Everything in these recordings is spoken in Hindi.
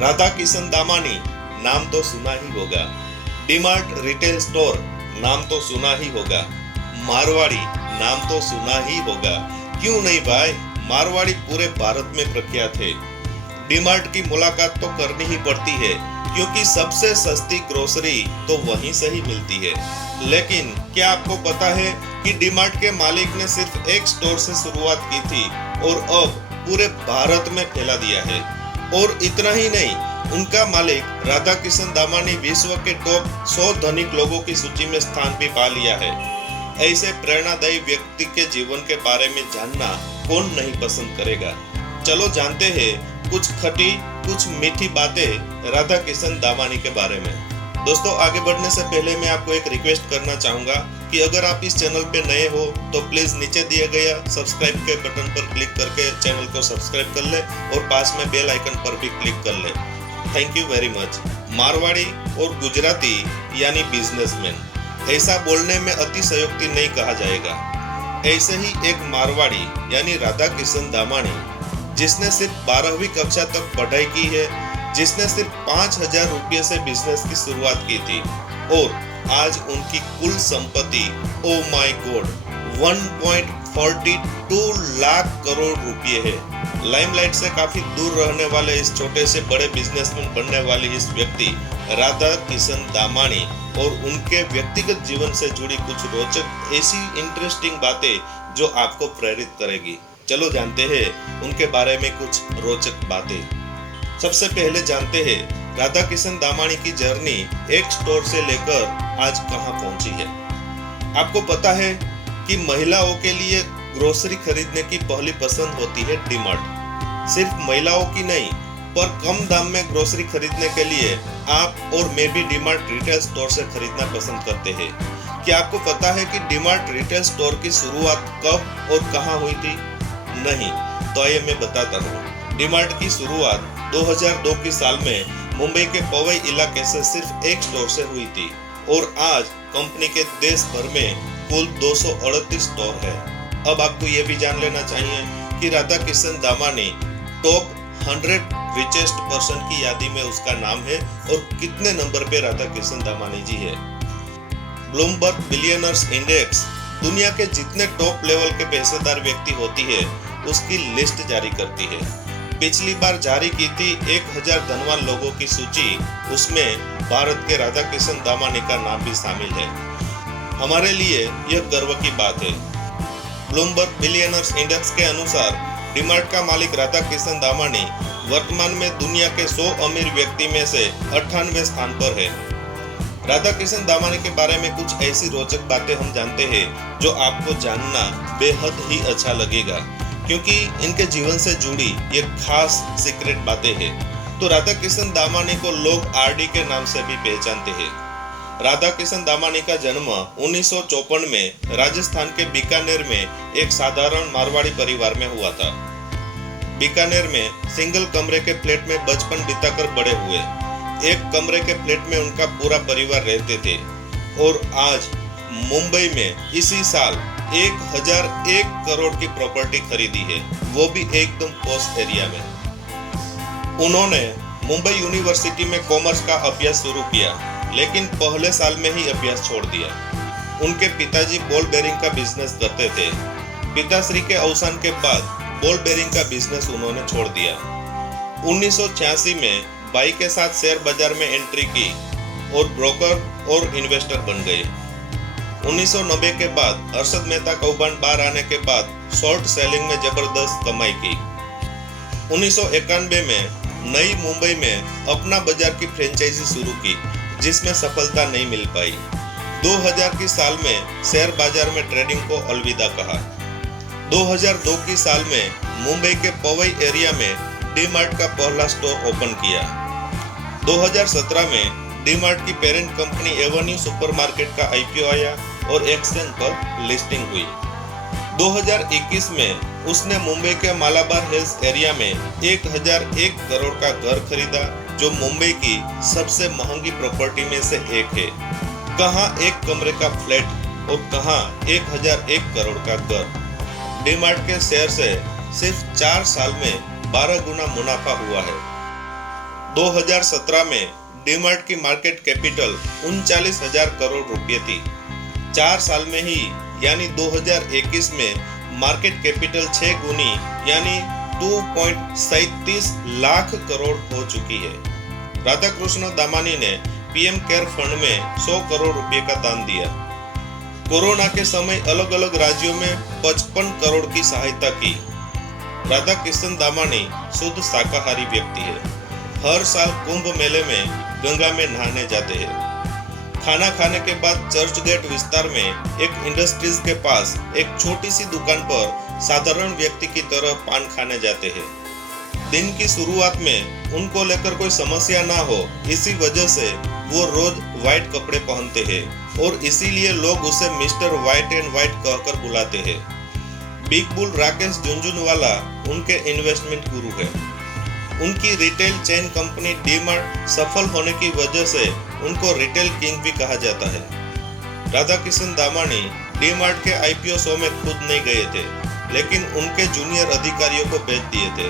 राधा किशन दामानी नाम तो सुना ही होगा, डीमार्ट रिटेल स्टोर नाम तो सुना ही होगा, मारवाड़ी नाम तो सुना ही होगा। क्यों नहीं भाई, मारवाड़ी पूरे भारत में प्रख्यात है। डीमार्ट की मुलाकात तो करनी ही पड़ती है क्योंकि सबसे सस्ती ग्रोसरी तो वहीं से ही मिलती है। लेकिन क्या आपको पता है कि डीमार्ट के मालिक ने सिर्फ एक स्टोर से शुरुआत की थी और अब पूरे भारत में फैला दिया है। और इतना ही नहीं, उनका मालिक राधा किशन दामानी विश्व के टॉप 100 धनिक लोगों की सूची में स्थान भी पा लिया है। ऐसे प्रेरणादायी व्यक्ति के जीवन के बारे में जानना कौन नहीं पसंद करेगा। चलो जानते हैं कुछ खटी कुछ मीठी बातें राधा किशन दामानी के बारे में। दोस्तों, आगे बढ़ने से पहले मैं आपको एक रिक्वेस्ट करना चाहूंगा कि अगर आप इस चैनल पे नए हो तो प्लीज नीचे दिए गए सब्सक्राइब के बटन पर क्लिक करके चैनल को सब्सक्राइब कर ले और पास में बेल आइकन पर भी क्लिक कर ले। Thank you very much. Marwari और गुजराती यानी बिजनेसमैन, ऐसा बोलने में अतिशयोक्ति नहीं कहा जाएगा। ऐसे ही एक मारवाड़ी यानी राधा किशन दामानी, जिसने सिर्फ 12वीं कक्षा तक पढ़ाई की है, जिसने सिर्फ 5,000 रुपये से बिजनेस की शुरुआत की थी और आज उनकी कुल संपत्ति oh my God 1.42 lakh crore रुपए है। लाइमलाइट से काफी दूर रहने वाले इस छोटे से बड़े बिजनेसमैन बनने वाले इस व्यक्ति राधा किशन दामानी और उनके व्यक्तिगत जीवन से जुड़ी कुछ रोचक ऐसी इंटरेस्टिंग बातें जो आपको प्रेरित करेगी। चलो जानते हैं उनके बारे में कुछ रोचक बातें। सबसे पहले जानते हैं राधा किशन दामानी की जर्नी एक स्टोर से लेकर आज कहां पहुंची है। आपको पता है कि महिलाओं के लिए ग्रोसरी खरीदने की पहली पसंद होती है डीमार्ट। सिर्फ महिलाओं की नहीं, पर कम दाम में ग्रोसरी खरीदने के लिए आप और मैं भी डीमार्ट रिटेल स्टोर से खरीदना पसंद करते हैं। क्या आपको पता है कि डीमार्ट रिटेल स्टोर की शुरुआत कब और कहां हुई थी? नहीं, तो आइए मैं बताता हूँ। डीमार्ट की शुरुआत 2002 की साल में मुंबई के पवई इलाके से सिर्फ एक स्टोर से हुई थी और आज कंपनी के देश भर में कुल 238 स्टोर है। अब आपको ये भी जान लेना चाहिए कि Radha Kishan Damani top 100 richest person की यादी में उसका नाम है और कितने नंबर पे राधा किशन दामानी जी है। ब्लूमबर्ग बिलियनर्स इंडेक्स दुनिया के जितने टॉप लेवल के पैसेदार व्यक्ति होती है उसकी लिस्ट जारी करती है। पिछली बार जारी की थी 1000 धनवान लोगों की सूची, उसमें भारत के राधा किशन दामानी का नाम भी शामिल है। हमारे लिए यह गर्व की बात है। ब्लूमबर्ग बिलियनर्स इंडेक्स के अनुसार डीमार्ट का मालिक राधा किशन दामानी वर्तमान में दुनिया के 100 अमीर व्यक्ति में से 98वें स्थान पर है। राधा किशन दामानी के बारे में कुछ ऐसी रोचक बातें हम जानते हैं जो आपको जानना बेहद ही अच्छा लगेगा, क्योंकि इनके जीवन से जुड़ी ये खास सीक्रेट बातें हैं। तो राधा किशन दामानी को लोग आरडी के नाम से भी पहचानते हैं। राधा किशन दामानी का जन्म 1954 में राजस्थान के बीकानेर में एक साधारण मारवाड़ी परिवार में हुआ था। बीकानेर में सिंगल कमरे के फ्लैट में बचपन बिताकर बड़े हुए। एक कमरे के फ्लैट में उनका पूरा परिवार रहते थे और आज मुंबई में इसी साल 1001 करोड़ की प्रॉपर्टी खरीदी है, वो भी एकदम पॉश एरिया में। उन्होंने मुंबई यूनिवर्सिटी में कॉमर्स का अभ्यास शुरू किया, लेकिन पहले साल में ही अभ्यास छोड़ दिया। उनके पिताजी बॉल बेरिंग का बिजनेस करते थे। पिताश्री के अवसान के बाद बॉल बेरिंग का बिजनेस उन्होंने छोड़ दिया। 1986 में भाई के साथ शेयर बाजार में एंट्री की और ब्रोकर और इन्वेस्टर बन गए। 1990 के बाद अरशद मेहता कौभांड बाहर आने के बाद शॉर्ट सेलिंग में जबरदस्त कमाई की। 1991 में नई मुंबई में अपना बाजार की फ्रेंचाइजी शुरू की, जिसमें सफलता नहीं मिल पाई। 2000 की साल में शेयर बाजार में ट्रेडिंग को अलविदा कहा। 2002 की साल में मुंबई के पवई एरिया में डीमार्ट का पहला स्टोर ओपन किया। 2017 में डीमार्ट की पेरेंट कंपनी एवेन्यू सुपरमार्केट का आईपीओ आया और एक्सचेंज पर लिस्टिंग हुई। 2021 में उसने मुंबई के मालाबार हिल्स एरिया में 1001 करोड़ का घर खरीदा, जो मुंबई की सबसे महंगी प्रॉपर्टी में से एक है। कहां एक कमरे का फ्लैट और कहां 1001 करोड़ का घर। डीमार्ट के शेयर से सिर्फ 4 साल में 12 गुना मुनाफा हुआ है। 2017 में डीमार्ट की मार्केट कैपिटल 39,000 करोड़ रुपए थी। 4 साल में ही यानी 2021 में मार्केट कैपिटल 6 गुनी यानी 2.37 लाख करोड़ हो चुकी है। राधाकृष्ण दामानी ने पीएम केयर फंड में 100 करोड़ रुपए का दान दिया। कोरोना के समय अलग अलग राज्यों में 55 करोड़ की सहायता की। राधाकिशन दामानी शुद्ध शाकाहारी व्यक्ति है। हर साल कुंभ मेले में गंगा में नहाने जाते हैं। खाना खाने के बाद चर्च गेट विस्तार में एक इंडस्ट्रीज के पास एक छोटी सी दुकान पर साधारण व्यक्ति की तरह पान खाने जाते हैं। दिन की शुरुआत में उनको लेकर कोई समस्या ना हो, इसी वजह से वो रोज व्हाइट कपड़े पहनते हैं और इसीलिए लोग उसे मिस्टर व्हाइट एंड व्हाइट कहकर बुलाते हैं। बिग बुल राकेश झुनझुनवाला उनके इन्वेस्टमेंट गुरु है। उनकी रिटेल चेन कंपनी डीमार्ट सफल होने की वजह से उनको रिटेल किंग भी कहा जाता है। राधाकिशन दामानी डीमार्ट के आईपीओ शो में खुद नहीं गए थे, लेकिन उनके जूनियर अधिकारियों को भेज दिए थे।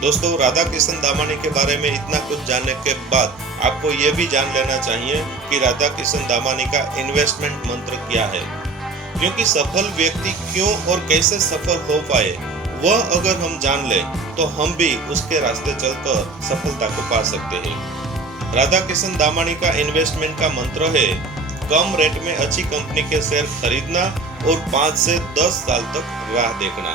दोस्तों, राधाकिशन दामानी के बारे में इतना कुछ जानने के बाद आपको ये भी जान लेना चाहिए कि राधाकिशन दामानी का इन्वेस्टमेंट मंत्र क्या है, क्योंकि सफल व्यक्ति क्यों और कैसे सफल हो पाए वह अगर हम जान ले तो हम भी उसके रास्ते चलकर सफलता को पा सकते हैं। राधाकिशन दामानी का इन्वेस्टमेंट का मंत्र है कम रेट में अच्छी कंपनी के शेयर खरीदना और 5 से 10 साल तक राह देखना।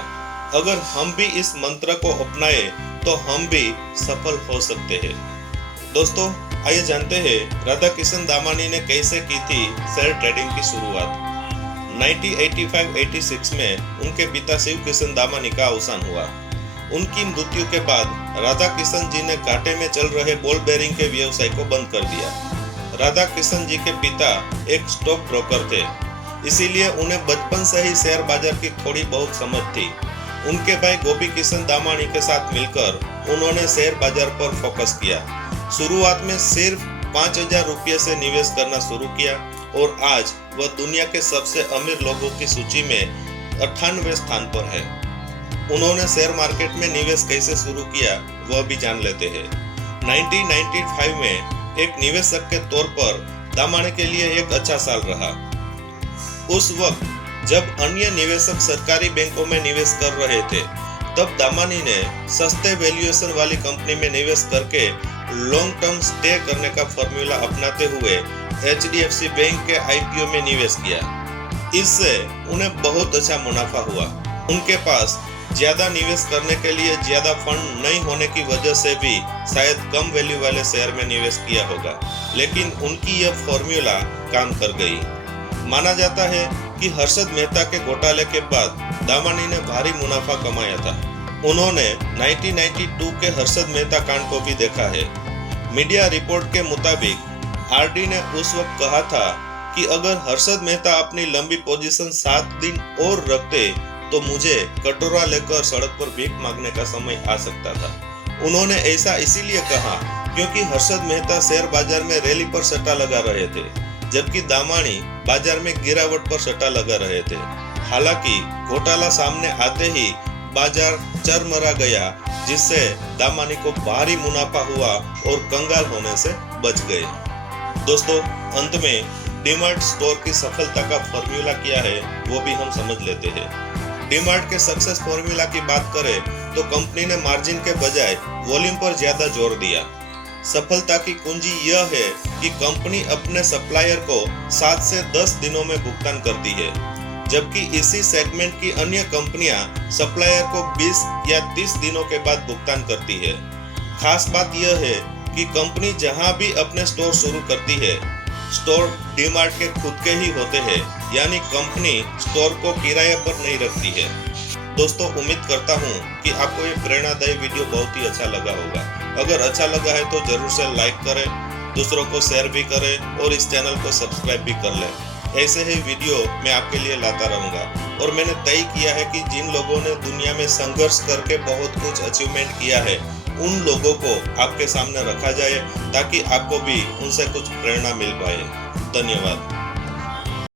अगर हम भी इस मंत्र को अपनाए तो हम भी सफल हो सकते हैं। दोस्तों, आइए जानते हैं राधाकिशन दामानी ने कैसे की थी शेयर ट्रेडिंग की शुरुआत। 1985-86 में उनके पिता शिव किशन दामानी का अवसान हुआ। उनकी मृत्यु के बाद राधाकिशन जी ने घाटे में चल रहे बॉल बेयरिंग के व्यवसाय को बंद कर दिया। राधाकिशन जी के पिता एक स्टॉक ब्रोकर थे, इसीलिए उन्हें बचपन से ही शेयर बाजार की थोड़ी बहुत समझ थी। उनके भाई गोपी किशन दामानी के साथ मिलकर उन्होंने शेयर बाजार पर फोकस किया। शुरुआत में सिर्फ 5,000 रुपये से निवेश करना शुरू किया और आज वह दुनिया के सबसे अमीर लोगों की सूची में 98वें स्थान पर है। उन्होंने शेयर मार्केट में निवेश कैसे शुरू किया वह भी जान लेते हैं। 1995 में एक निवेशक के तौर पर दामानी के लिए एक अच्छा साल रहा। उस वक्त जब अन्य निवेशक सरकारी बैंकों में निवेश कर रहे थे, तब दामानी ने सस्ते वैल्यूएशन वाली कंपनी में निवेश करके लॉन्ग टर्म स्टे करने का फॉर्मूला अपनाते हुए HDFC बैंक के आईपीओ में निवेश किया। इससे उन्हें बहुत अच्छा मुनाफा हुआ। उनके पास ज्यादा निवेश करने के लिए ज्यादा फंड नहीं होने की वजह से भी शायद कम वैल्यू वाले शेयर में निवेश किया होगा, लेकिन उनकी यह फॉर्मूला काम कर गई। माना जाता है कि हर्षद मेहता के घोटाले के बाद दामानी ने भारी मुनाफा कमाया था। उन्होंने 1992 के हर्षद मेहता कांड को भी देखा है। मीडिया रिपोर्ट के मुताबिक आरडी ने उस वक्त कहा था कि अगर हर्षद मेहता अपनी लंबी पोजीशन 7 दिन और रखते तो मुझे कटोरा लेकर सड़क पर भीख मांगने का समय आ सकता था। उन्होंने ऐसा इसीलिए कहा क्योंकि हर्षद मेहता शेयर बाजार में रैली पर सट्टा लगा रहे थे, जबकि दामानी बाजार में गिरावट पर सट्टा लगा रहे थे। हालांकि घोटाला सामने आते ही बाजार चरमरा गया, जिससे दामानी को भारी मुनाफा हुआ और कंगाल होने से बच गए। दोस्तों, अंत में डीमार्ट स्टोर की सफलता का फॉर्मूला क्या है वो भी हम समझ लेते हैं। डीमार्ट के सक्सेस फॉर्मूला की बात करें तो कंपनी ने मार्जिन के बजाय वॉल्यूम पर ज्यादा जोर दिया। सफलता की कुंजी यह है कि कंपनी अपने सप्लायर को 7 से 10 दिनों में भुगतान करती है, जबकि इसी सेगमेंट की अन्य कंपनियां सप्लायर को 20 या 30 दिनों के बाद भुगतान करती है। खास बात यह है कि कंपनी जहां भी अपने स्टोर शुरू करती है, स्टोर डीमार्ट के खुद के ही होते हैं, यानी कंपनी स्टोर को किराए पर नहीं रखती है। दोस्तों, उम्मीद करता हूं कि आपको ये प्रेरणादायी वीडियो बहुत ही अच्छा लगा होगा। अगर अच्छा लगा है तो जरूर से लाइक करें, दूसरों को शेयर भी करें और इस चैनल को सब्सक्राइब भी कर लें। ऐसे ही वीडियो मैं आपके लिए लाता रहूंगा और मैंने तय किया है कि जिन लोगों ने दुनिया में संघर्ष करके बहुत कुछ अचीवमेंट किया है, उन लोगों को आपके सामने रखा जाए ताकि आपको भी उनसे कुछ प्रेरणा मिल पाए। धन्यवाद।